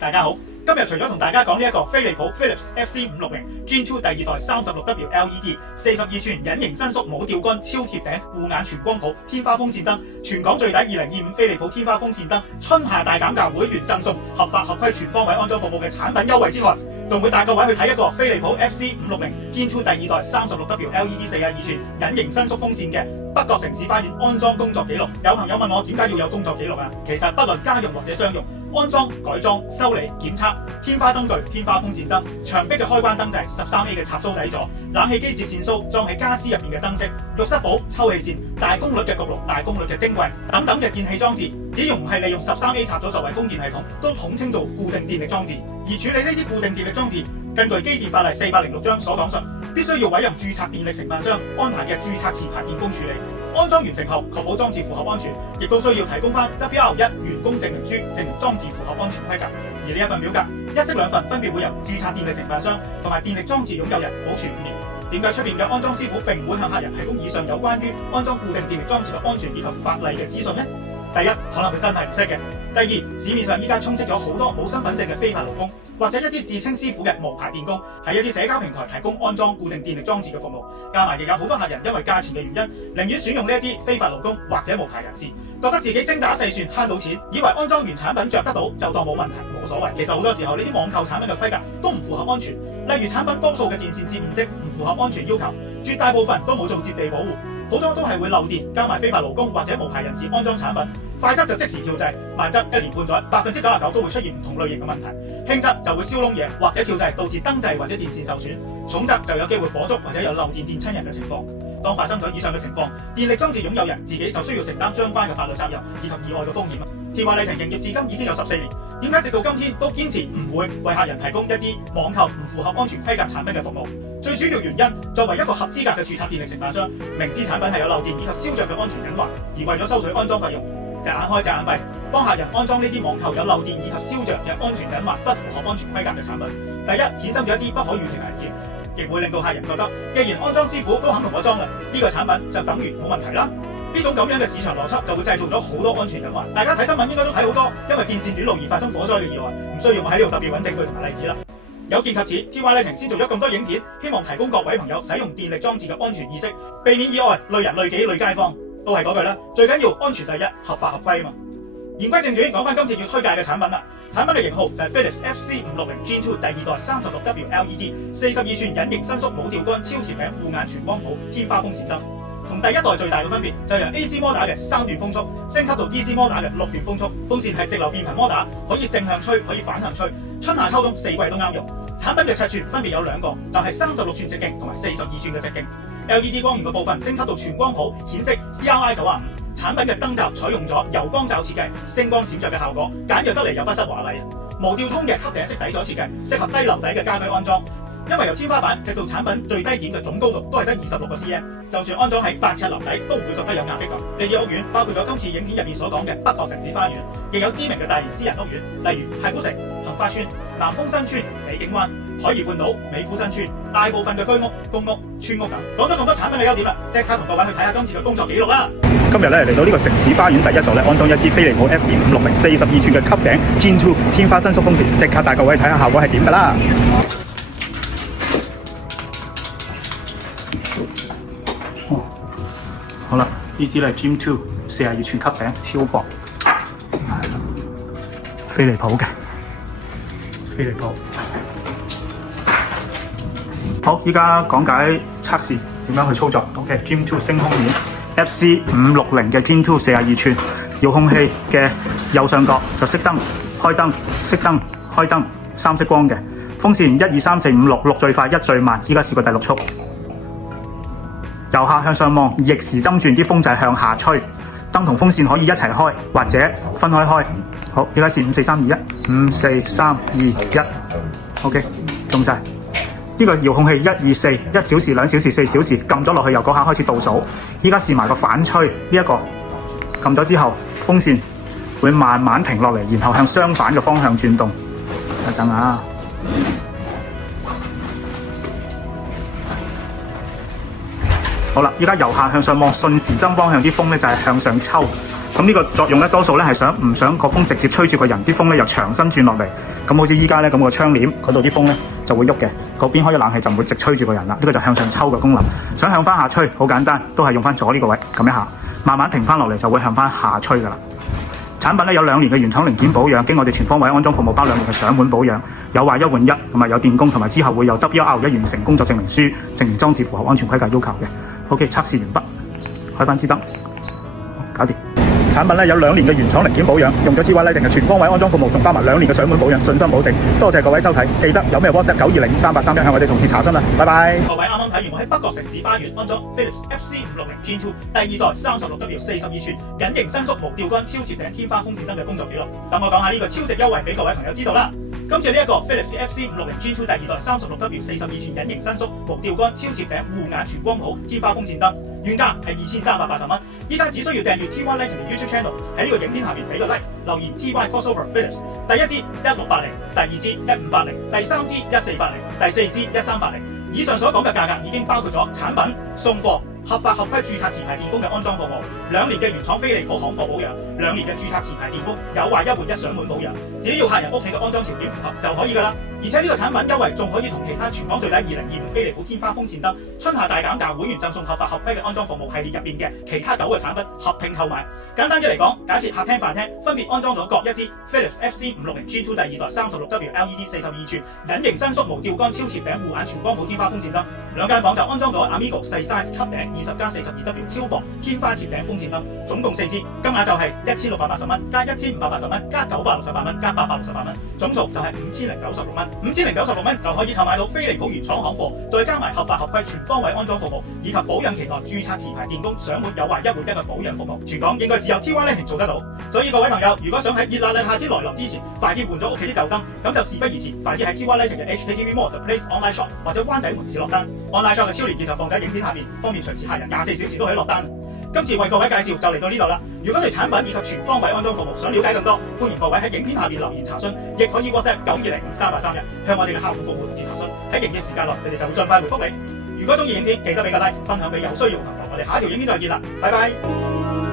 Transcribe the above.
大家好。今日除咗同大家講呢一個飛利浦 Philips FC560 Gen2 第二代 36W LED 42寸隱形伸縮冇吊杆超貼頂護眼全光譜天花風扇燈，全港最抵2025飛利浦天花風扇燈春夏大減價會員贈送合法合規全方位安裝服務嘅產品優惠之外，仲會帶各位去睇一個飛利浦 FC560 Gen2 第二代 36W LED 42寸隱形伸縮風扇嘅北角城市花園安裝工作記錄。有朋友問我點解要有工作記錄啊？其實不論家用或者商用，安裝、改裝、修理、檢測、天花燈具、天花風扇燈、牆壁嘅開關燈掣、13A 嘅插蘇底座、冷氣機接線蘇裝喺家私入面嘅燈飾、浴室寶、抽氣扇、大功率嘅焗爐、大功率嘅蒸櫃等等嘅電器裝置，只要唔係利用13A 插座作為供電系統，都統稱做固定電力裝置。而處理呢啲固定電力裝置，根據機電法例406章所講述，必須要委任註冊電力承辦商安排嘅註冊持牌電工處理。安裝完成後，確保裝置符合安全，亦都需要提供翻 WR1 員工證明書，證明裝置符合安全規格。而呢一份表格，一式兩份，分別會由註冊電力承辦商同埋電力裝置擁有人保存5年。點解出邊嘅安裝師傅並唔會向客人提供以上有關於安裝固定電力裝置嘅安全以及法例嘅資訊呢？第一，可能佢真係唔識嘅；第二，市面上依家充斥咗好多冇身份證嘅非法勞工，或者一啲自稱師傅嘅無牌電工，喺一啲社交平台提供安裝固定電力裝置嘅服務。加埋亦有好多客人因為價錢嘅原因，寧願選用呢一啲非法勞工或者無牌人士，覺得自己精打細算慳到錢，以為安裝完產品着得到就當冇問題冇所謂。其實好多時候呢啲網購產品嘅規格都唔符合安全，例如產品多數嘅電線接面積唔符合安全要求，絕大部分都冇做接地保護，好多都係會漏電，加埋非法勞工或者無牌人士安裝產品，快則就即時跳掣，慢則1年半載99%都會出現唔同類型嘅問題，輕則就會燒窿嘢或者跳掣，導致燈掣或者電線受損，重則就有機會火燭或者有漏電電親人嘅情況。當發生咗以上嘅情況，電力裝置擁有人自己就需要承擔相關嘅法律責任以及意外嘅風險。天華麗婷營業至今已經有14年，點解直到今天都堅持唔會為客人提供一啲網購唔符合安全規格產品嘅服務？最主要原因，作為一個合資格嘅註冊電力承辦商，明知產品係有漏電以及燒着嘅安全隱患，而為咗收取安裝費用，隻眼開隻眼閉，幫客人安裝呢啲網購有漏電以及燒着嘅安全隱患不符合安全規格嘅產品。第一，衍生咗一啲不可預期危險，亦會令到客人覺得，既然安裝師傅都肯同我裝啦，呢個產品就等於冇問題啦。呢種咁樣嘅市場邏輯就會製造咗好多安全隱患。大家睇新聞應該都睇好多，因為電線短路而發生火災嘅意外，唔需要我喺呢度特別揾證據同埋例子啦。有見及此，天華麗婷先做咗咁多影片，希望提供各位朋友使用電力裝置嘅安全意識，避免意外累人累己累街坊。都係嗰句啦，最緊要安全第一，合法合規啊嘛。言歸正傳，講翻今次要推介嘅產品啦。產品嘅型號就係 Philips FC560 Gen2 第二代 36W LED 42寸隱形伸縮冇吊杆超貼頂護眼全光譜天花風扇燈。同第一代最大嘅分別就係由 AC 摩打嘅3段風速升級到 DC 摩打嘅6段風速，風扇係直流變頻摩打，可以正向吹，可以反向吹，春夏秋冬4季都啱用。產品嘅尺寸分別有2個，就係36寸直徑同埋42寸嘅直徑。LED 光源嘅部分升級到全光譜顯色 CRI95。產品嘅燈罩採用咗柔光罩設計，星光閃着嘅效果，簡約得嚟又不失華麗。無吊通嘅吸頂式底座設計，適合低樓底嘅家居安裝。因為由天花板直到產品最低點嘅總高度都係得26個 cm， 就算安裝喺8尺樓底都唔會覺得有壓迫感。呢啲屋苑包括咗今次影片入面所講嘅北角城市花園，亦有知名嘅大型私人屋苑，例如太古城、杏花村、南豐新村、美景灣、海怡半島、美孚新村，大部分嘅居屋、公屋、村屋等。講咗咁多產品嘅優點啦，即刻同各位去睇下今次嘅工作記錄啦。今日咧嚟到呢個城市花園第一座咧，安裝一支飛利浦 FC560 42寸嘅吸頂 Gen2 天花伸縮風扇，即刻帶各位睇下效果係點噶啦。好啦，呢支係 Gen2 42寸吸頂超薄，飛利浦嘅飛利浦。好，依家講解測試點樣去操作。OK，Gen2 星空面 FC560 嘅 Gen2 42寸遙控器嘅右上角就熄燈、開燈、熄燈、開燈3色光嘅風扇1、2、3、4、5、6，6最快，1最慢。依家試過第6速。由下向上望，逆時針轉，啲風就係向下吹。燈同風扇可以一齊開，或者分開開。好，依家試5、4、3、2、1，5、4、3、2、1。OK， 中晒。呢個遙控器1、2、4，1小時、2小時、4小時，撳咗落去由嗰下開始倒數。依家試埋個反吹，呢一個撳咗之後，風扇會慢慢停落嚟，然後向相反嘅方向轉動。等下。好啦，依家由下向上望，順時針方向啲風咧就係向上抽，咁呢個作用咧，多數咧係唔想個風直接吹住個人，啲風咧又長身轉落嚟。咁好似依家咧咁個窗簾嗰度啲風咧就會喐嘅，嗰邊開咗冷氣就唔會直吹住個人啦。呢個就向上抽嘅功能。想向翻下吹，好簡單，都係用翻左呢個位撳一下，慢慢停翻落嚟就會向翻下吹噶啦。產品咧有2年嘅原廠零件保養，經我哋全方位安裝服務包2年嘅上門保養，有壞一換一，同埋有電工，同埋之後會有 WR1完成工作證明書，證明裝置符合安全規格要求嘅。OK， 測試完畢，開翻支燈，搞掂。產品咧有2年嘅原廠零件保養，用咗 TY Lighting嘅全方位安裝服務，仲包埋2年嘅上門保養，信心保證。多謝各位收睇，記得有咩 WhatsApp 92023831向我哋同事查詢啦，拜拜。各位啱啱睇完我喺北角城市花園安裝 Philips FC560 Gen 2第2代 36W 42寸隱形伸縮無吊杆超貼頂天花風扇燈嘅工作記錄，等我講下呢個超值優惠俾各位朋友知道啦。今次呢一個 Philips FC560 Gen 2第2代 36W 42寸隱形伸縮無吊杆超貼頂護眼全光譜天花風扇燈，原價係2380蚊，依家只需要訂閱 TY Lighting 嘅 YouTube Channel， 喺呢個影片下面俾個 like， 留言 TY Crossover Philips， 第一支1680，第二支1580，第三支1480，第四支1380。以上所講嘅價格已經包括咗產品、送貨、合法合規註冊持牌電工嘅安裝服務，2年嘅原廠飛利浦行貨保養，2年嘅註冊持牌電工有壞一換一上門保養，只要客人屋企嘅安裝條件符合就可以㗎啦。而且呢個產品優惠仲可以同其他全港最低2025飛利浦天花風扇燈、春夏大減價會員贈送合法合規嘅安裝服務系列入邊嘅其他9個產品合併購買。簡單啲嚟講，假設客廳飯廳分別安裝咗各一支 Philips FC560 Gen 2第2代 36W LED 42寸隱形伸縮無吊杆超貼頂護眼全光譜天花風扇燈，2間房就安裝咗 Amigo 細 size 吸頂20+42W 超薄天花貼頂風扇燈，總共4支，金額就係1680蚊加1580蚊加968蚊加868蚊，總數就係5096蚊。5096蚊就可以購買到飛利浦原廠行貨，再加埋合法合規全方位安裝服務，以及保養期內註冊持牌電工上門有壞一換一嘅保養服務，全港應該只有 TY Lighting 做得到。所以各位朋友，如果想喺熱辣嘅夏天來臨之前，快啲換咗屋企啲舊燈，咁就事不宜遲，快啲喺 TY Lighting 嘅 HKTV Mall Place Online Shop 或者灣仔門市落單。Online Shop 嘅超連結就放喺影片下面，方便隨時客人24小時都可以落單。今次為各位介紹就嚟到呢度啦。如果對產品以及全方位安裝服務想了解更多，歡迎各位喺影片下面留言查詢，亦可以 WhatsApp 92023831向我哋嘅客戶服務同事查詢。喺營業時間內，你哋就會盡快回覆你。如果中意影片，記得俾個 like， 分享俾有需要嘅朋友。我哋下一條影片再見啦，拜拜。